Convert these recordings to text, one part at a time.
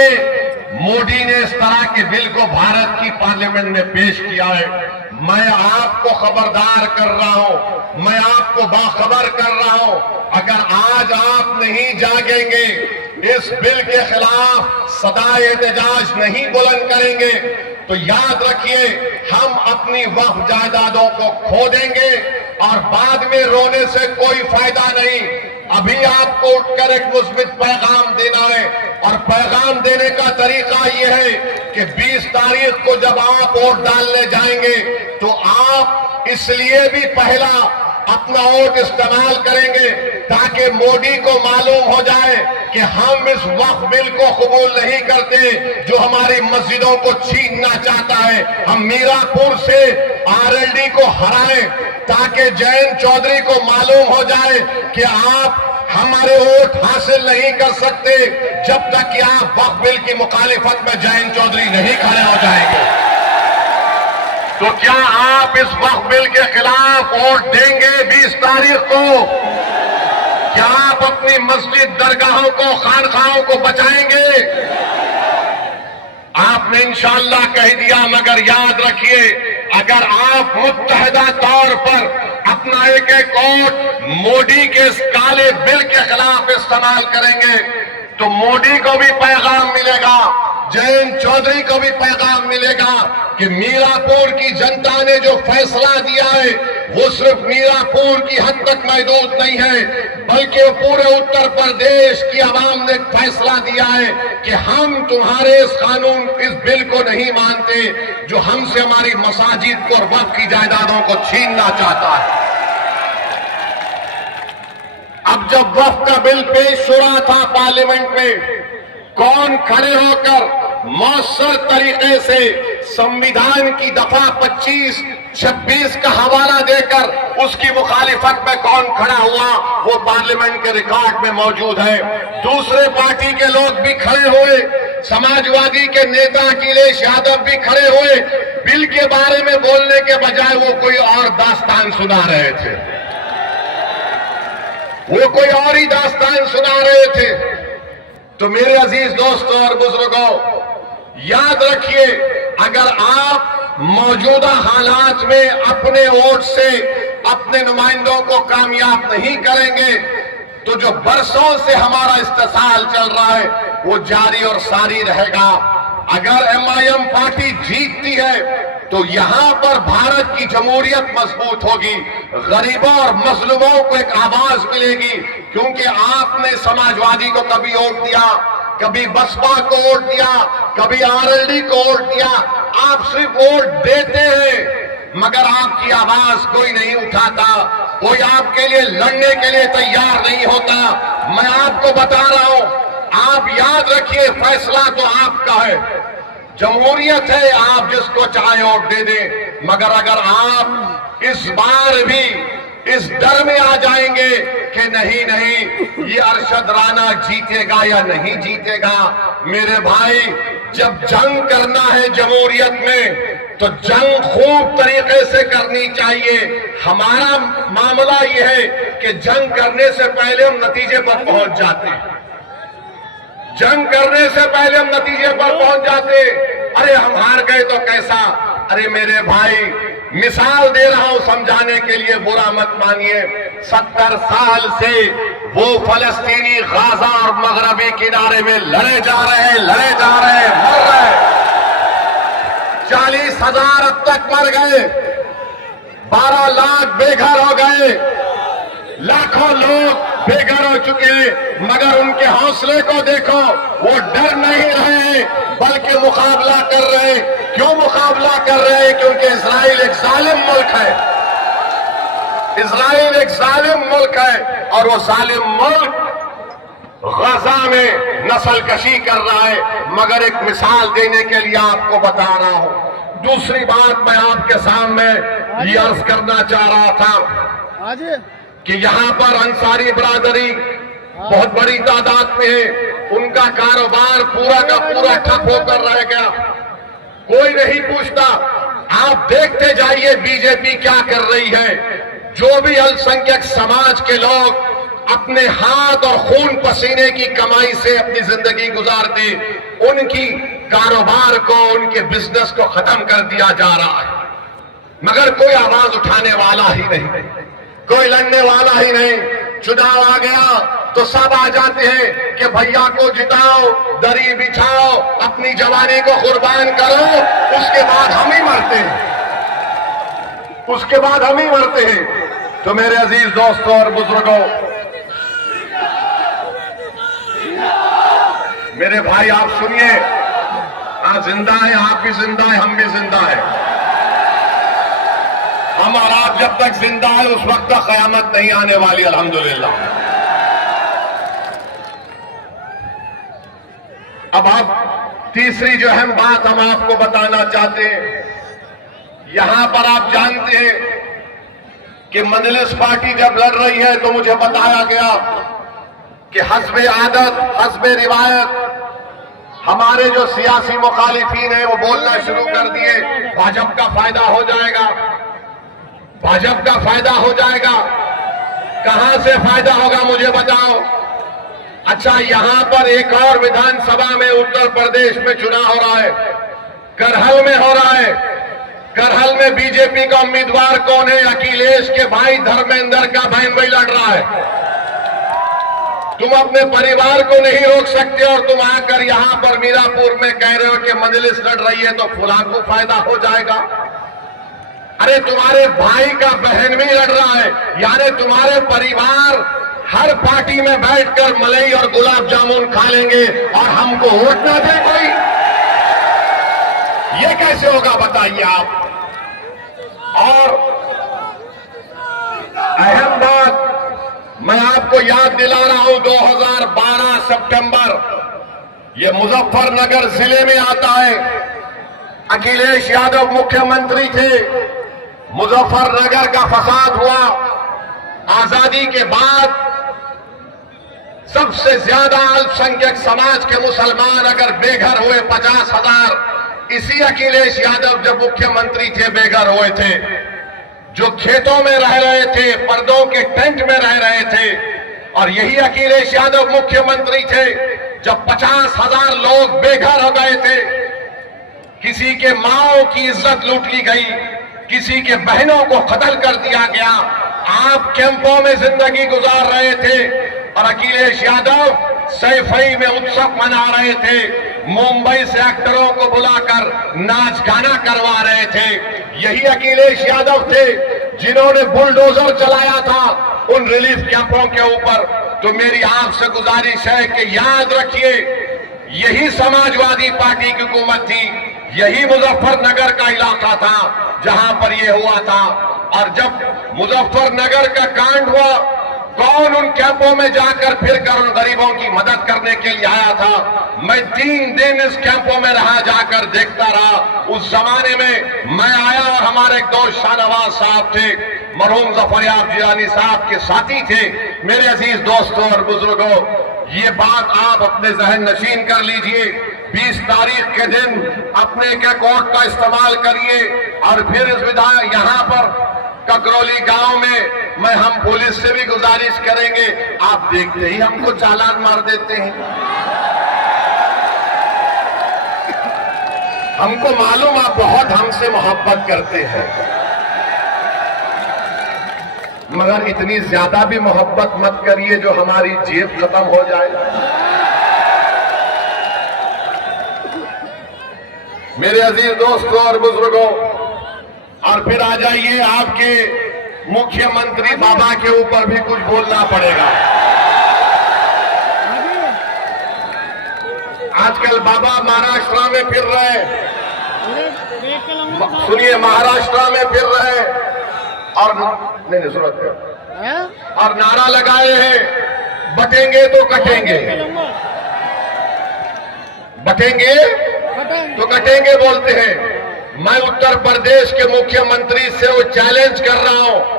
रखिए, मोदी ने इस तरह के बिल को भारत की पार्लियामेंट में पेश किया है। मैं आपको खबरदार कर रहा हूं, मैं आपको बाखबर कर रहा हूं, अगर आज आप नहीं जागेंगे, इस बिल के खिलाफ सदाए एहतजाज नहीं बुलंद करेंगे, तो याद रखिए हम अपनी वक्फ जायदादों को खो देंगे और बाद में रोने से कोई फायदा नहीं। अभी आपको उठकर एक मुस्बित पैगाम देना है, और पैगाम देने का तरीका यह है कि 20 तारीख को जब आप वोट डालने जाएंगे तो आप इसलिए भी पहला अपना वोट इस्तेमाल करेंगे ताकि मोदी को मालूम हो जाए कि हम इस वक्फ बिल को कबूल नहीं करते जो हमारी मस्जिदों को छीनना चाहता है। हम मीरापुर से आरएलडी को हराएं ताकि जयंत चौधरी को मालूम हो जाए कि आप हमारे वोट हासिल नहीं कर सकते जब तक कि आप वक्फ बिल की मुखालिफत में जयंत चौधरी नहीं खड़े हो जाएंगे। तो क्या आप इस वक्फ बिल के खिलाफ वोट देंगे 20 तारीख को? क्या आप अपनी मस्जिद, दरगाहों को, खानखाहों को बचाएंगे? आपने इंशाअल्लाह कह दिया, मगर याद रखिए अगर आप मुत्तहदा तौर पर अपना एक एक वोट मोदी के इस काले बिल के खिलाफ इस्तेमाल करेंगे तो मोदी को भी पैगाम मिलेगा, जयंत चौधरी को भी पैगाम मिलेगा कि मीरापुर की जनता ने जो फैसला दिया है वो सिर्फ मीरापुर की हद तक महदूद नहीं है, बल्कि पूरे उत्तर प्रदेश की आवाम ने फैसला दिया है कि हम तुम्हारे इस कानून, इस बिल को नहीं मानते जो हमसे हमारी मसाजिद को और वक्फ की जायदादों को छीनना चाहता है। अब जब वक्फ का बिल पेश हो रहा था पार्लियामेंट में, कौन खड़े होकर मौसर तरीके से संविधान की दफा 25, 26 का हवाला देकर उसकी मुखालिफत में कौन खड़ा हुआ वो पार्लियामेंट के रिकॉर्ड में मौजूद है। दूसरे पार्टी के लोग भी खड़े हुए, समाजवादी के नेता अखिलेश यादव भी खड़े हुए, बिल के बारे में बोलने के बजाय वो कोई और दास्तान सुना रहे थे, वो कोई और ही दास्तान सुना रहे थे। तो मेरे अजीज दोस्तों और बुजुर्गों, याद रखिए अगर आप मौजूदा हालात में अपने वोट से अपने नुमाइंदों को कामयाब नहीं करेंगे तो जो बरसों से हमारा इस्तेसाल चल रहा है वो जारी और सारी रहेगा। अगर एमआईएम पार्टी जीतती है तो यहां पर भारत की जमहूरियत मजबूत होगी, गरीबों और मजलूमों को एक आवाज मिलेगी, क्योंकि आपने समाजवादी को कभी वोट दिया, कभी बसपा को वोट दिया, कभी आरएलडी को वोट दिया। आप सिर्फ वोट देते हैं मगर आपकी आवाज कोई नहीं उठाता, कोई आपके लिए लड़ने के लिए तैयार नहीं होता। मैं आपको बता रहा हूं, आप याद रखिए फैसला तो आपका है, जमहूरियत है, आप जिसको चाहे वोट दे दें, मगर अगर आप इस बार भी इस डर में आ जाएंगे कि नहीं नहीं ये अरशद राना जीतेगा या नहीं जीतेगा, मेरे भाई जब जंग करना है जमहूरियत में तो जंग खूब तरीके से करनी चाहिए। हमारा मामला यह है कि जंग करने से पहले हम नतीजे पर पहुंच जाते हैं, जंग करने से पहले हम नतीजे पर पहुंच जाते। अरे हम हार गए तो कैसा, अरे मेरे भाई मिसाल दे रहा हूं समझाने के लिए, बुरा मत मानिए। 70 साल से वो फलस्तीनी गाजा और मगरबी किनारे में लड़े जा रहे हैं, लड़े जा रहे हैं, मर रहे हैं। 40,000 अब तक मर गए, 12 लाख बेघर हो गए, लाखों लोग बेघर हो चुके हैं, मगर उनके हौसले को देखो, वो डर नहीं रहे बल्कि मुकाबला कर रहे। क्यों मुकाबला कर रहे हैं? क्योंकि इजराइल एक जालिम मुल्क है, इजराइल एक जालिम मुल्क है और वो जालिम मुल्क गजा में नस्ल कशी कर रहा है। मगर एक मिसाल देने के लिए आपको बता रहा हूं। दूसरी बात मैं आपके सामने ये अर्ज करना चाह रहा था कि यहां पर अंसारी बरादरी बहुत बड़ी तादाद में है, उनका कारोबार पूरा का पूरा ठप होकर रह गया, कोई नहीं पूछता। आप देखते जाइए बीजेपी क्या कर रही है। जो भी अल्पसंख्यक समाज के लोग अपने हाथ और खून पसीने की कमाई से अपनी जिंदगी गुजारते, उनकी कारोबार को, उनके बिजनेस को खत्म कर दिया जा रहा है। मगर कोई आवाज उठाने वाला ही नहीं, कोई लड़ने वाला ही नहीं। चुनाव आ गया तो सब आ जाते हैं कि भैया को जिताओ, दरी बिछाओ, अपनी जवानी को कुर्बान करो, उसके बाद हम ही मरते हैं, उसके बाद हम ही मरते हैं। तो मेरे अजीज दोस्तों और बुजुर्गों, मेरे भाई आप सुनिए, हाँ जिंदा है, आप भी जिंदा है, हम भी जिंदा है। हम और आप जब तक जिंदा है उस वक्त तक कयामत नहीं आने वाली, अल्हम्दुलिल्लाह। अब आप तीसरी जो अहम बात हम आपको बताना चाहते हैं, यहां पर आप जानते हैं कि मजलिस पार्टी जब लड़ रही है तो मुझे बताया गया कि हस्बे आदत, हस्बे रिवायत हमारे जो सियासी मुखालिफीन हैं वो बोलना शुरू कर दिए, भाजपा का फायदा हो जाएगा, भाजपा का फायदा हो जाएगा। कहां से फायदा होगा मुझे बताओ। अच्छा, यहां पर एक और विधानसभा में उत्तर प्रदेश में चुनाव हो रहा है, करहल में हो रहा है। करहल में बीजेपी का उम्मीदवार कौन है? अखिलेश के भाई धर्मेंद्र का बहन भाई लड़ रहा है। तुम अपने परिवार को नहीं रोक सकते और तुम आकर यहां पर मीरापुर में कह रहे हो कि मजलिस लड़ रही है तो फुलां को फायदा हो जाएगा। अरे तुम्हारे भाई का बहन भी लड़ रहा है, यानी तुम्हारे परिवार हर पार्टी में बैठकर मलाई और गुलाब जामुन खा लेंगे और हमको वोट ना दे कोई। ये कैसे होगा बताइए आप। और अहम बात मैं आपको याद दिला रहा हूं, 2012 सितंबर, ये मुजफ्फरनगर जिले में आता है। अखिलेश यादव मुख्यमंत्री थे, मुजफ्फरनगर का फसाद हुआ। आजादी के बाद सबसे ज्यादा अल्पसंख्यक समाज के मुसलमान अगर बेघर हुए 50,000, इसी अखिलेश यादव जब मुख्यमंत्री थे बेघर हुए थे। जो खेतों में रह रहे थे, पर्दों के टेंट में रह रहे थे, और यही अखिलेश यादव मुख्यमंत्री थे जब 50,000 लोग बेघर हो गए थे। किसी के माओ की इज्जत लूट ली गई, किसी के बहनों को कत्ल कर दिया गया। आप कैंपों में जिंदगी गुजार रहे थे और अखिलेश यादव सैफई में उत्सव मना रहे थे, मुंबई से एक्टरों को बुलाकर नाच गाना करवा रहे थे। यही अखिलेश यादव थे जिन्होंने बुलडोजर चलाया था उन रिलीफ कैंपों के ऊपर। तो मेरी आपसे गुजारिश है कि याद रखिए, यही समाजवादी पार्टी की हुकूमत थी, यही मुजफ्फरनगर का इलाका था जहां पर यह हुआ था। और जब मुजफ्फरनगर का कांड हुआ, कौन उन कैंपों में जाकर फिरकर उन गरीबों की मदद करने के लिए आया था? मैं 3 दिन इस कैंपों में रहा, जाकर देखता रहा। उस जमाने में मैं आया और हमारे एक दोस्त शाहनवाज साहब थे, मरहूम जफरयाब जिलानी साहब के साथी थे। मेरे अजीज दोस्तों और बुजुर्गों, ये बात आप अपने जहन नशीन कर लीजिए। 20 तारीख के दिन अपने एक कोर्ट का इस्तेमाल करिए और फिर इस विधायक यहां पर ककरौली गांव में हम पुलिस से भी गुजारिश करेंगे, आप देखते ही हमको चालान मार देते हैं। हमको मालूम आप बहुत हमसे मोहब्बत करते हैं, मगर इतनी ज्यादा भी मोहब्बत मत करिए जो हमारी जेब खत्म हो जाए। मेरे अजीज दोस्तों और बुजुर्गों, और फिर आ जाइए, आपके मुख्यमंत्री बाबा के ऊपर भी कुछ बोलना पड़ेगा। आजकल बाबा महाराष्ट्र में फिर रहे, सुनिए, महाराष्ट्र में फिर रहे और नहीं जरूरत है, और नारा लगाए हैं, बटेंगे तो कटेंगे, बटेंगे तो कटेंगे बोलते हैं। मैं उत्तर प्रदेश के मुख्यमंत्री से वो चैलेंज कर रहा हूं।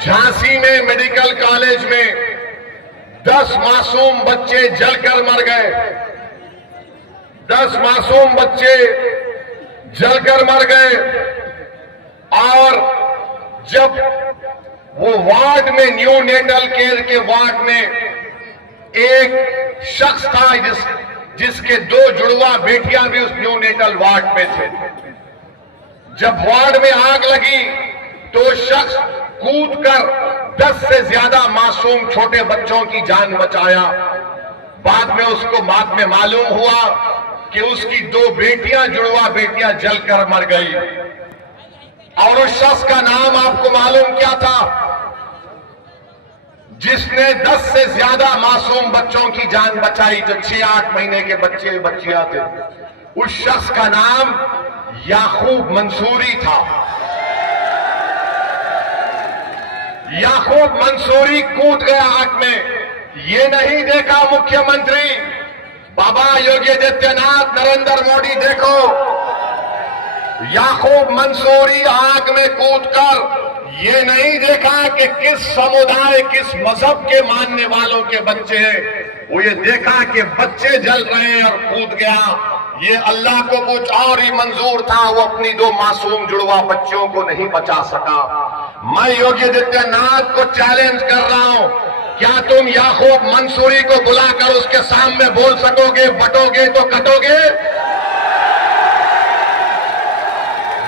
झांसी में मेडिकल कॉलेज में 10 मासूम बच्चे जलकर मर गए, 10 मासूम बच्चे जलकर मर गए। और जब वो वार्ड में, न्यू नेटल केयर के वार्ड में एक शख्स था जिसके 2 जुड़वा बेटियां भी उस न्यू नेटल वार्ड में थे। जब वार्ड में आग लगी तो शख्स कूदकर 10 से ज्यादा मासूम छोटे बच्चों की जान बचाया। बाद में मालूम हुआ कि उसकी 2 बेटियां, जुड़वा बेटियां जलकर मर गई। और उस शख्स का नाम आपको मालूम क्या था? जिसने 10 से ज्यादा मासूम बच्चों की जान बचाई, जो 6-8 महीने के बच्चे बच्चियां थे। उस शख्स का नाम याकूब मंसूरी था। याकूब मंसूरी कूद गया आग में। ये नहीं देखा मुख्यमंत्री बाबा योगी आदित्यनाथ, नरेंद्र मोदी, देखो याकूब मंसूरी आग में कूदकर ये नहीं देखा कि किस समुदाय, किस मजहब के मानने वालों के बच्चे हैं। वो ये देखा कि बच्चे जल रहे हैं और कूद गया। ये अल्लाह को कुछ और ही मंजूर था, वो अपनी 2 मासूम जुड़वा बच्चियों को नहीं बचा सका। मैं योगी आदित्यनाथ को चैलेंज कर रहा हूं, क्या तुम याकूब मंसूरी को बुलाकर उसके सामने बोल सकोगे, बटोगे तो